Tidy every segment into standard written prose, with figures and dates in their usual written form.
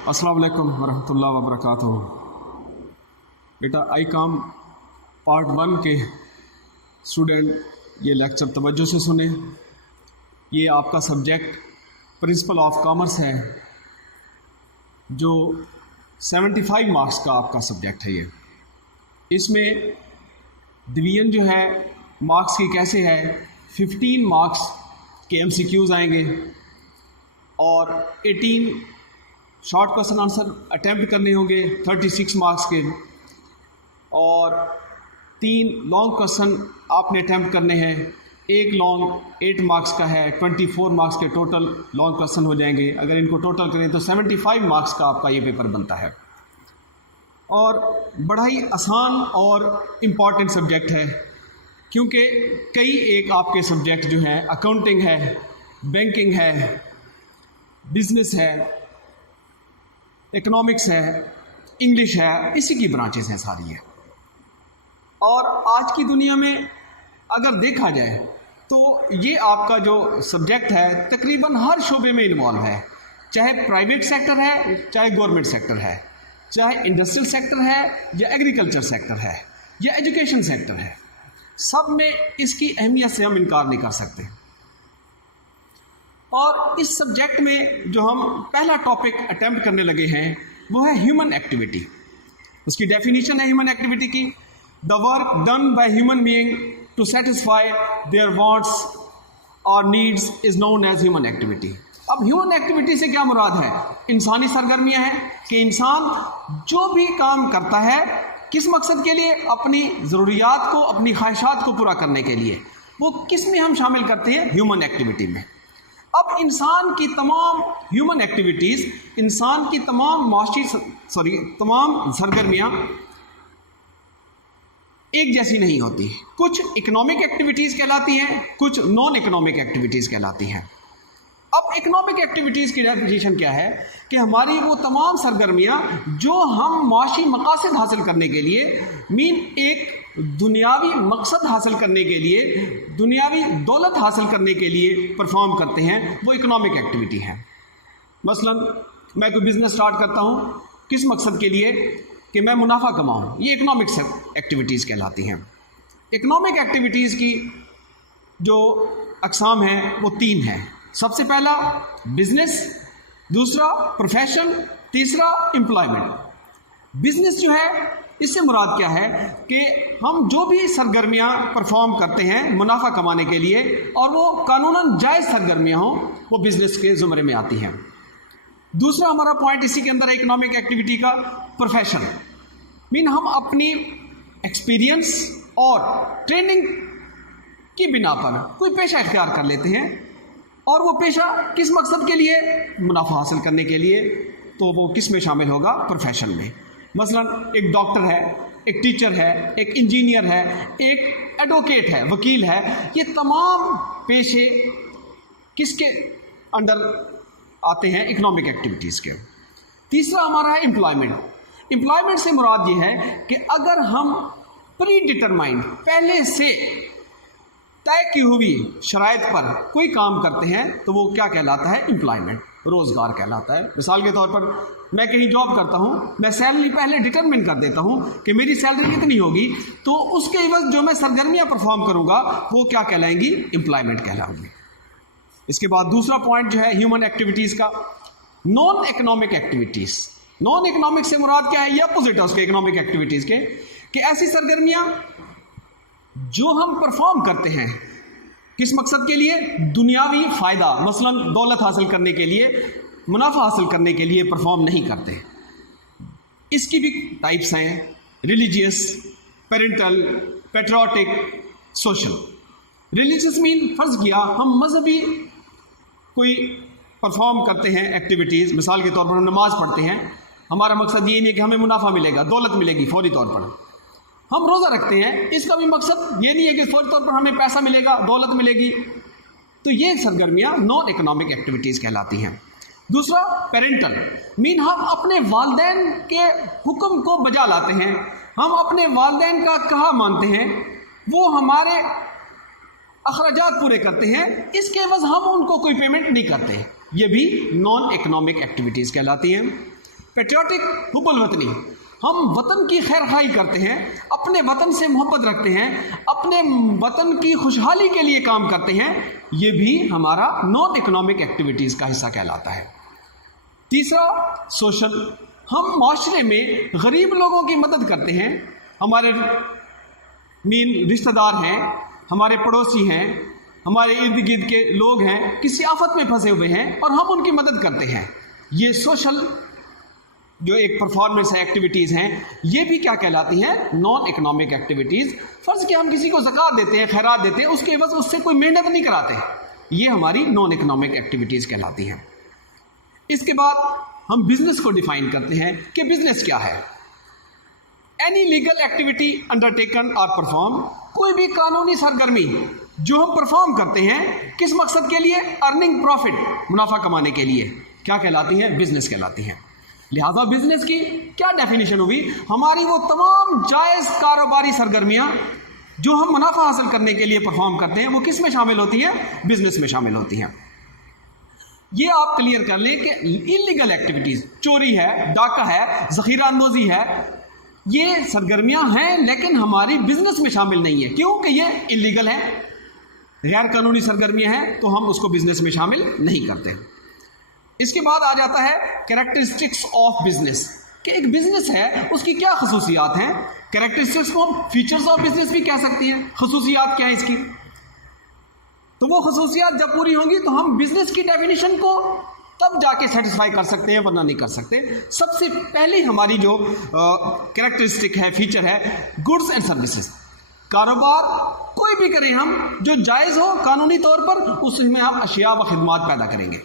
अस्सलाम वालेकुम वरहमतुल्लाहि वबरकातुहू। बेटा ICOM पार्ट 1 के स्टूडेंट ये लेक्चर तवज्जो से सुने। ये आपका सब्जेक्ट प्रिंसिपल ऑफ कॉमर्स है, जो 75 मार्क्स का आपका सब्जेक्ट है। ये इसमें डिवीजन जो है मार्क्स की कैसे है, 15 मार्क्स के MCQs आएंगे और 18 शॉर्ट क्वेश्चन आंसर अटैम्प्ट करने होंगे 36 मार्क्स के, और 3 लॉन्ग क्वेश्चन आपने अटैम्प्ट करने हैं। एक लॉन्ग 8 मार्क्स का है, 24 मार्क्स के टोटल लॉन्ग क्वेश्चन हो जाएंगे। अगर इनको टोटल करें तो 75 मार्क्स का आपका ये पेपर बनता है और बड़ा ही आसान और इम्पॉर्टेंट सब्जेक्ट है, क्योंकि कई एक आपके सब्जेक्ट जो हैं अकाउंटिंग है, बैंकिंग है, बिजनेस है, इकोनॉमिक्स है, इंग्लिश है, इसी की ब्रांचेस हैं सारी है। और आज की दुनिया में अगर देखा जाए तो ये आपका जो सब्जेक्ट है तकरीबन हर शोबे में इन्वॉल्व है, चाहे प्राइवेट सेक्टर है, चाहे गवर्नमेंट सेक्टर है, चाहे इंडस्ट्रियल सेक्टर है, या एग्रीकल्चर सेक्टर है, या एजुकेशन सेक्टर है। सब में इसकी अहमियत से हम इनकार नहीं कर सकते। और इस सब्जेक्ट में जो हम पहला टॉपिक अटेम्प्ट करने लगे हैं वो है ह्यूमन एक्टिविटी। उसकी डेफिनेशन है ह्यूमन एक्टिविटी की, the work done by human being to satisfy their wants और needs is known as human activity. अब ह्यूमन एक्टिविटी से क्या मुराद है? इंसानी सरगर्मियां हैं कि इंसान जो भी काम करता है किस मकसद के लिए, अपनी ज़रूरियात को, अपनी ख्वाहिशात को पूरा करने के लिए, वो किस में हम शामिल करते हैं? ह्यूमन एक्टिविटी में। अब इंसान की तमाम ह्यूमन एक्टिविटीज़, इंसान की तमाम सरगर्मियाँ एक जैसी नहीं होती। कुछ इकोनॉमिक एक्टिविटीज़ कहलाती हैं, कुछ नॉन इकोनॉमिक एक्टिविटीज़ कहलाती हैं। अब इकोनॉमिक एक्टिविटीज़ की डेफिनेशन क्या है कि हमारी वो तमाम सरगर्मियाँ जो हम माशी मकासद हासिल करने के लिए, एक दुनियावी मकसद हासिल करने के लिए, दुनियावी दौलत हासिल करने के लिए परफॉर्म करते हैं, वो इकोनॉमिक एक्टिविटी है। मसलन मैं कोई बिज़नेस स्टार्ट करता हूँ किस मकसद के लिए? कि मैं मुनाफा कमाऊँ। ये इकोनॉमिक एक्टिविटीज़ कहलाती हैं। इकोनॉमिक एक्टिविटीज़ की जो अक़साम हैं वो 3 हैं। सबसे पहला बिजनेस, दूसरा प्रोफेशन, तीसरा एम्प्लॉयमेंट। बिजनेस जो है इससे मुराद क्या है कि हम जो भी सरगर्मियां परफॉर्म करते हैं मुनाफा कमाने के लिए और वो कानूनन जायज़ सरगर्मियां हों, वो बिजनेस के ज़ुमरे में आती हैं। दूसरा हमारा पॉइंट इसी के अंदर है इकोनॉमिक एक्टिविटी का, प्रोफेशन। हम अपनी एक्सपीरियंस और ट्रेनिंग की बिना पर कोई पेशा इख्तियार कर लेते हैं, और वो पेशा किस मकसद के लिए? मुनाफा हासिल करने के लिए। तो वो किस में शामिल होगा? प्रोफेशन में। मसलन एक डॉक्टर है, एक टीचर है, एक इंजीनियर है, एक एडवोकेट है, वकील है। ये तमाम पेशे किसके अंडर आते हैं? इकोनॉमिक एक्टिविटीज़ के। तीसरा हमारा है एम्प्लॉयमेंट। एम्प्लॉयमेंट से मुराद ये है कि अगर हम प्री डिटरमाइंड, पहले से तय की हुई शराइत पर कोई काम करते हैं तो वो क्या कहलाता है? एम्प्लॉयमेंट, रोज़गार कहलाता है। मिसाल के तौर पर मैं कहीं जॉब करता हूँ, मैं सैलरी पहले डिटरमिन कर देता हूँ कि मेरी सैलरी कितनी होगी, तो उसके एवज जो मैं सरगर्मियाँ परफॉर्म करूँगा वो क्या कहलाएंगी? एम्प्लॉयमेंट कहलाएंगी। इसके बाद दूसरा पॉइंट जो है ह्यूमन एक्टिविटीज़ का, non economic activities. Non economic से मुराद क्या है? ये अपोजिट है उसके इकोनॉमिक एक्टिविटीज़ के, कि ऐसी सरगर्मियाँ जो हम परफॉर्म करते हैं किस मकसद के लिए? दुनियावी फ़ायदा, मसलन दौलत हासिल करने के लिए, मुनाफा हासिल करने के लिए परफॉर्म नहीं करते। इसकी भी टाइप्स हैं, religious, parental, patriotic, social. Religious फ़र्ज़ किया हम मजहबी कोई परफॉर्म करते हैं एक्टिविटीज़, मिसाल के तौर पर हम नमाज़ पढ़ते हैं, हमारा मकसद ये नहीं है कि हमें मुनाफा मिलेगा, दौलत मिलेगी फौरी तौर पर। हम रोज़ा रखते हैं, इसका भी मकसद ये नहीं है कि फौरी तौर पर हमें पैसा मिलेगा, दौलत मिलेगी। तो ये सरगर्मियाँ नॉन इकोनॉमिक एक्टिविटीज़ कहलाती हैं। दूसरा पेरेंटल, हम अपने वालिदैन के हुक्म को बजा लाते हैं, हम अपने वालिदैन का कहा मानते हैं, वो हमारे अखराजात पूरे करते हैं, इसके एवज हम उनको कोई पेमेंट नहीं करते। ये भी नॉन इकोनॉमिक एक्टिविटीज़ कहलाती हैं। पेट्रियाटिक हुब्बुल वतनी, हम वतन की खैर खाई करते हैं, अपने वतन से मोहब्बत रखते हैं, अपने वतन की खुशहाली के लिए काम करते हैं, ये भी हमारा नॉन इकोनॉमिक एक्टिविटीज़ का हिस्सा कहलाता है। तीसरा सोशल, हम माशरे में गरीब लोगों की मदद करते हैं, हमारे रिश्तेदार हैं, हमारे पड़ोसी हैं, हमारे इर्द गिर्द के लोग हैं, किसी आफत में फंसे हुए हैं और हम उनकी मदद करते हैं। ये सोशल जो एक परफॉर्मेंस है, एक्टिविटीज़ हैं, ये भी क्या कहलाती हैं? Non economic activities. फ़र्ज़ कि हम किसी को ज़कात देते हैं, खैरात देते हैं, उसके बस उससे कोई मेहनत नहीं कराते, ये हमारी नॉन इकोनॉमिक एक्टिविटीज़ कहलाती हैं। इसके बाद हम बिजनेस को डिफाइन करते हैं कि बिजनेस क्या है। एनी लीगल एक्टिविटी अंडरटेकन और परफॉर्म, कोई भी कानूनी सरगर्मी जो हम परफॉर्म करते हैं, किस मकसद के लिए? अर्निंग प्रॉफिट, मुनाफा कमाने के लिए, क्या कहलाती हैं? बिजनेस कहलाती हैं। लिहाजा बिजनेस की क्या डेफिनेशन हुई? हमारी वो तमाम जायज़ कारोबारी सरगर्मियां जो हम मुनाफा हासिल करने के लिए परफॉर्म करते हैं, वो किस में शामिल होती हैं? बिजनेस में शामिल होती हैं। ये आप क्लियर कर लें कि इलीगल एक्टिविटीज़, चोरी है, डाका है, ज़ख़ीरा अंदोज़ी है, ये सरगर्मियां हैं लेकिन हमारी बिजनेस में शामिल नहीं है, क्योंकि ये इलीगल है, गैर कानूनी सरगर्मियां हैं, तो हम उसको बिजनेस में शामिल नहीं करते। इसके बाद आ जाता है कैरेक्टरिस्टिक्स ऑफ बिजनेस, कि एक बिजनेस है उसकी क्या खसूसियात हैं। कैरेक्टरिस्टिक्स को हम फीचर्स ऑफ बिजनेस भी कह सकती हैं, खसूसियात क्या है इसकी। तो वो खसूसियात जब पूरी होंगी तो हम बिजनेस की डेफिनेशन को तब जाके सेटिस्फाई कर सकते हैं, वरना नहीं कर सकते। सबसे पहले हमारी जो कैरेक्टरिस्टिक है, फीचर है, गुड्स एंड सर्विसेज। कारोबार कोई भी करें हम जो जायज़ हो कानूनी तौर पर, उसमें हम अशिया व खिदमात पैदा करेंगे।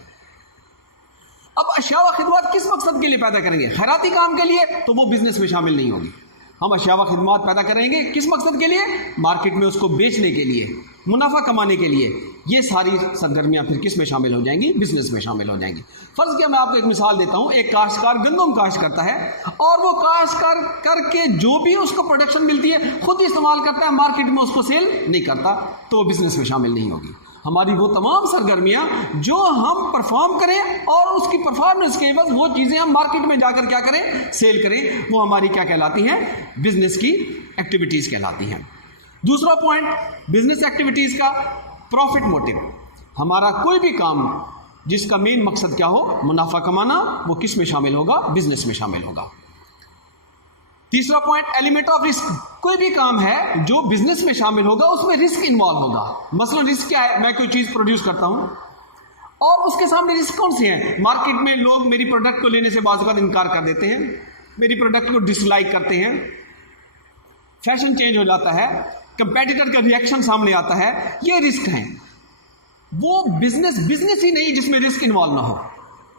अब अशिया व खिदमात किस मकसद के लिए पैदा करेंगे? खैराती काम के लिए, तो वो बिजनेस में शामिल नहीं होगी। हम अशिया व खिदमात पैदा करेंगे किस मकसद के लिए? मार्केट में उसको बेचने के लिए, मुनाफा कमाने के लिए। ये सारी सरगर्मियाँ फिर किस में शामिल हो जाएंगी? बिजनेस में शामिल हो जाएंगी। फ़र्ज़ किया मैं आपको एक मिसाल देता हूँ, एक काश्तकार गंदम काश्त करता है और वो काश्तकार करके जो भी उसको प्रोडक्शन मिलती है खुद इस्तेमाल करता है, मार्केट में उसको सेल नहीं करता, तो वो बिजनेस में शामिल नहीं होगी। हमारी वो तमाम सरगर्मियाँ जो हम परफॉर्म करें और उसकी परफॉर्मेंस के बस वो चीज़ें हम मार्केट में जाकर क्या करें? सेल करें, वो हमारी क्या कहलाती हैं? बिजनेस की एक्टिविटीज़ कहलाती हैं। दूसरा पॉइंट बिजनेस एक्टिविटीज़ का, प्रॉफिट मोटिव। हमारा कोई भी काम जिसका मेन मकसद क्या हो? मुनाफा कमाना, वो किस में शामिल होगा? बिजनेस में शामिल होगा। तीसरा पॉइंट एलिमेंट ऑफ रिस्क। कोई भी काम है जो बिजनेस में शामिल होगा उसमें रिस्क इन्वॉल्व होगा। मसलन रिस्क क्या है? मैं कोई चीज़ प्रोड्यूस करता हूं और उसके सामने रिस्क कौन से हैं? मार्केट में लोग मेरी प्रोडक्ट को लेने से बाज़ वक़्त इनकार कर देते हैं, मेरी प्रोडक्ट को डिसलाइक करते हैं, फैशन चेंज हो जाता है, कंपेटिटर का रिएक्शन सामने आता है, ये रिस्क हैं। वो बिजनेस ही नहीं जिसमें रिस्क इन्वॉल्व ना हो।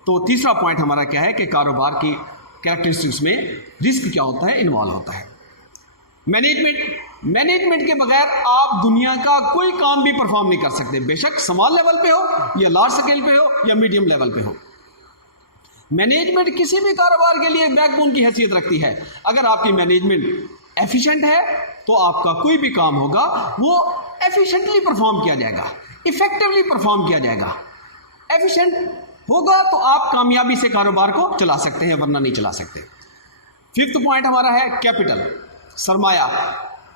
तो तीसरा पॉइंट हमारा क्या है कि कारोबार की कैरेक्टरिस्टिक्स में रिस्क क्या होता है? इन्वॉल्व होता है। मैनेजमेंट के बगैर आप दुनिया का कोई काम भी परफॉर्म नहीं कर सकते, बेशक स्मॉल लेवल पे हो या लार्ज स्केल पे हो या मीडियम लेवल पे हो। मैनेजमेंट किसी भी कारोबार के लिए बैकबोन की हैसियत रखती है। अगर आपकी मैनेजमेंट एफिशिएंट है तो आपका कोई भी काम होगा वो एफिशिएंटली परफॉर्म किया जाएगा, इफेक्टिवली परफॉर्म किया जाएगा। एफिशिएंट होगा तो आप कामयाबी से कारोबार को चला सकते हैं, वरना नहीं चला सकते। फिफ्थ पॉइंट हमारा है कैपिटल, सरमाया।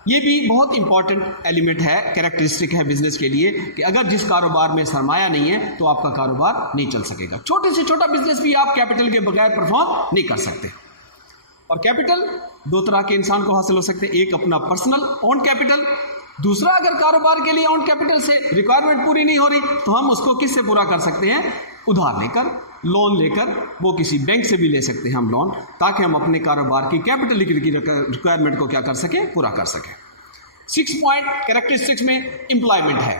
ये भी बहुत इंपॉर्टेंट एलिमेंट है, कैरेक्टरिस्टिक है बिजनेस के लिए कि अगर जिस कारोबार में सरमाया नहीं है तो आपका कारोबार नहीं चल सकेगा। छोटे से छोटा बिजनेस भी आप कैपिटल के बगैर परफॉर्म नहीं कर सकते। और कैपिटल दो तरह के इंसान को हासिल हो सकते हैं, एक अपना पर्सनल ओन कैपिटल, दूसरा अगर कारोबार के लिए ओन कैपिटल से रिक्वायरमेंट पूरी नहीं हो रही तो हम उसको किससे पूरा कर सकते हैं? उधार लेकर, लोन लेकर, वो किसी बैंक से भी ले सकते हैं हम लोन, ताकि हम अपने कारोबार की कैपिटल की रिक्वायरमेंट को क्या कर सकें? पूरा कर सकें। 6 पॉइंट कैरेक्टरिस्टिक्स में एम्प्लॉयमेंट है।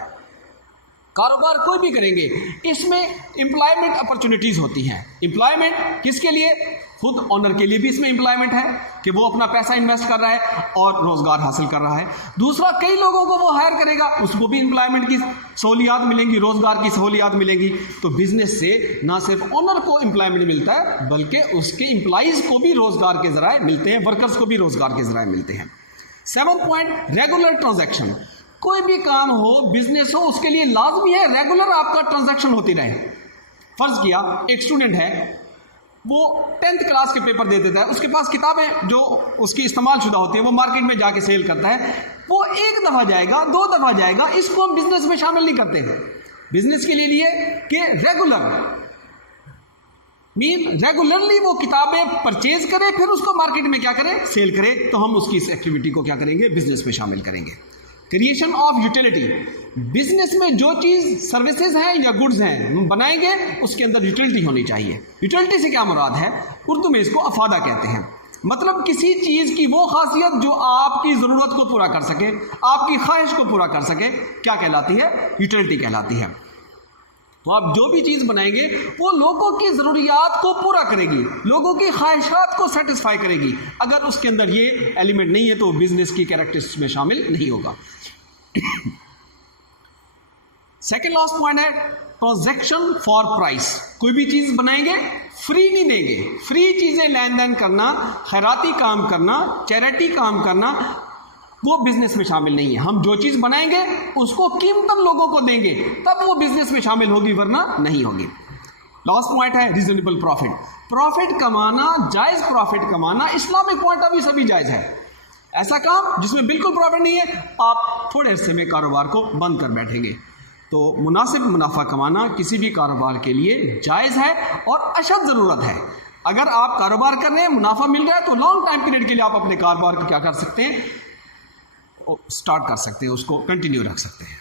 कारोबार कोई भी करेंगे इसमें एम्प्लॉयमेंट अपॉर्चुनिटीज होती हैं। एम्प्लॉयमेंट किसके लिए? खुद ऑनर के लिए भी इसमें एम्प्लॉयमेंट है कि वो अपना पैसा इन्वेस्ट कर रहा है और रोजगार हासिल कर रहा है। दूसरा, कई लोगों को वो हायर करेगा, उसको भी एम्प्लॉयमेंट की सहूलियात मिलेंगी, रोजगार की सहूलियात मिलेंगी। तो बिजनेस से ना सिर्फ ऑनर को एम्प्लॉयमेंट मिलता है बल्कि उसके एम्प्लॉइज को भी रोजगार के जराए मिलते हैं, वर्कर्स को भी रोजगार के जराए मिलते हैं। 7 पॉइंट रेगुलर ट्रांजैक्शन। कोई भी काम हो, बिजनेस हो, उसके लिए लाजमी है रेगुलर आपका ट्रांजैक्शन होती रहे। फर्ज किया एक स्टूडेंट है, वो 10th क्लास के पेपर दे देता है, उसके पास किताबें जो उसकी इस्तेमाल शुदा होती है वो मार्केट में जाके सेल करता है, वो एक दफ़ा जाएगा, 2 दफ़ा जाएगा, इसको हम बिजनेस में शामिल नहीं करते। बिजनेस के लिए कि रेगुलरली वो किताबें परचेज करे, फिर उसको मार्केट में क्या करे, सेल करे, तो हम उसकी इस एक्टिविटी को क्या करेंगे, बिजनेस में शामिल करेंगे। क्रिएशन ऑफ यूटिलिटी, बिजनेस में जो चीज़ सर्विसेज हैं या गुड्स हैं हम बनाएंगे उसके अंदर यूटिलिटी होनी चाहिए। यूटिलिटी से क्या मुराद है, उर्दू में इसको अफादा कहते हैं, मतलब किसी चीज़ की वो खासियत जो आपकी ज़रूरत को पूरा कर सके, आपकी ख्वाहिश को पूरा कर सके, क्या कहलाती है, यूटिलिटी कहलाती है। तो आप जो भी चीज़ बनाएंगे वो लोगों की ज़रूरियात को पूरा करेगी, लोगों की ख्वाहिशात को सेटिस्फाई करेगी। अगर उसके अंदर ये एलिमेंट नहीं है तो बिजनेस की कैरेक्टरिस्टिक्स में शामिल नहीं होगा। सेकेंड लास्ट पॉइंट है ट्रांजैक्शन फॉर प्राइस। कोई भी चीज़ बनाएंगे फ्री नहीं देंगे, फ्री चीज़ें लेन देन करना, खैराती काम करना, चैरिटी काम करना, वो बिजनेस में शामिल नहीं है। हम जो चीज़ बनाएंगे उसको कीमतन लोगों को देंगे तब वो बिजनेस में शामिल होगी, वरना नहीं होगी। लास्ट पॉइंट है रीजनेबल प्रॉफिट। प्रॉफिट कमाना, जायज़ प्रॉफिट कमाना इस्लामिक पॉइंट ऑफ व्यू से भी जायज़ है। ऐसा काम जिसमें बिल्कुल प्रॉफिट नहीं है, आप थोड़े अरसे में कारोबार को बंद कर बैठेंगे। तो मुनासिब मुनाफा कमाना किसी भी कारोबार के लिए जायज़ है और अशद ज़रूरत है। अगर आप कारोबार कर रहे हैं, मुनाफा मिल रहा है, तो लॉन्ग टाइम पीरियड के लिए आप अपने कारोबार को क्या कर सकते हैं, स्टार्ट कर सकते हैं, उसको कंटिन्यू रख सकते हैं।